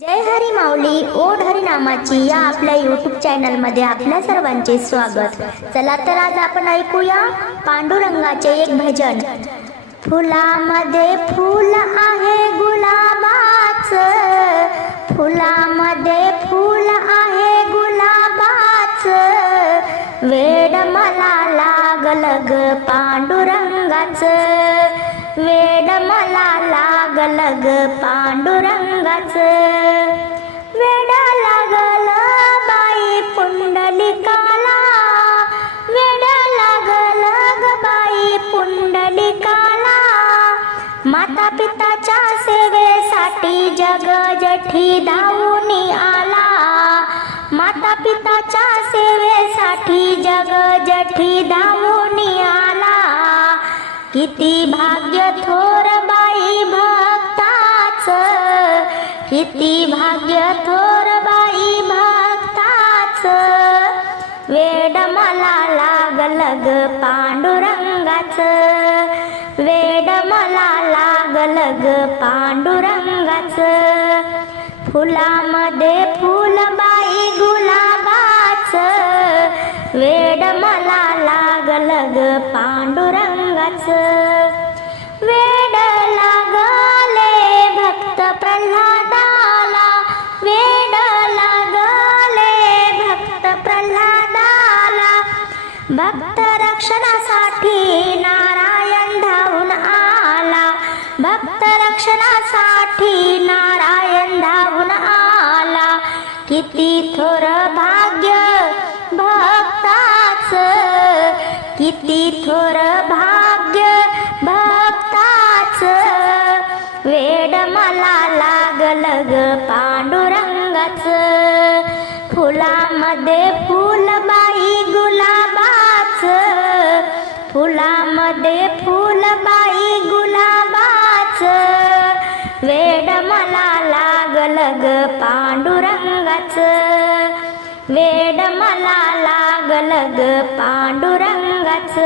जय हरी माऊली ओढ हरी नामाची या आपल्या युट्यूब चॅनलमध्ये आपल्या सर्वांचे स्वागत. चला तर आज आपण ऐकूया पांडुरंगाचे एक भजन. फुलामध्ये फुल आहे गुलाबाच. फुलामध्ये फुल आहे गुलाबाच. वेड मला लागल ग पांडुरंगाच. वेड मला लग पांडुरंगाचं. पांडुरंगाच लागल बाई पुंडलिकाला. वेडा लागल ग बाई पुंडलिकाला. माता पिताच्या सेवेसाठी जग जठी धावून आला. माता पिताच्या सेवेसाठी जग जठी धावून आला. किती भाग्य थोर किती भाग्य थोर बाई भक्ताच. वेड मला लागल ग पांडुरंगाच. वेड मला लागल ग पांडुरंगाच. फुलामध्ये फुलबाई गुलाबाच. वेड मला लागल ग पांडुरंगाच. भक्त रक्षणासाठी नारायण धावून आला. भक्त रक्षणासाठी नारायण धावून आला. किती थोर भाग्य भक्ताच. किती थोर भाग्य भक्ताच. वेड मला लागल ग पांडुरंगाच. फुलामध्ये फुल फुलामध्ये फुलबाई गुलाबाच. वेड मला लागल ग पांडुरंगाच. वेड मला लागल ग पांडुरंगाच.